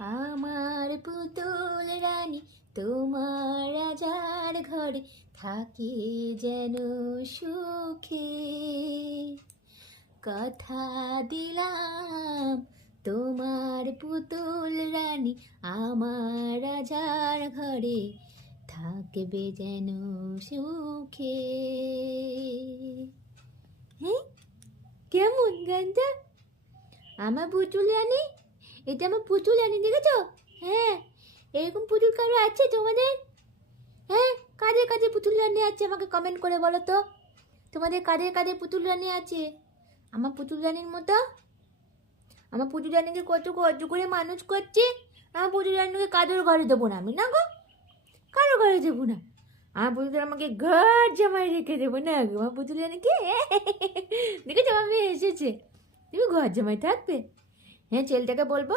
আমার পুতুল রানী তোমার রাজার ঘরে থাকে যেন সুখে। কথা দিলাম তোমার পুতুল রানী আমার রাজার ঘরে থাকবে যেন সুখে। হ্যাঁ, কেমন গানটা? আমার পুতুল রানী, এটা আমার পুতুল রানী, দেখেছো? হ্যাঁ, এরকম পুতুল কারো আছে তোমাদের? হ্যাঁ, কাদের কাদের পুতুল রানী আছে আমাকে কমেন্ট করে বলো তো। তোমাদের কাদের কাদের পুতুল রানী আছে আমার পুতুল রানীর মতো? আমার পুতুল রানীকে কত কষ্ট করে মানুষ করছে। আমার পুতুল রানীকে কারোর ঘরে দেবো না আমি, না গো, কারো ঘরে দেবো না। আমার পুতুল আমাকে ঘর জামাই রেখে দেবো না গো। আমার পুতুল রানীকে দেখেছো আমার মেয়ে এসেছে, তুমি ঘর জামাই থাকবে। হ্যাঁ, ছেলেটাকে বলবো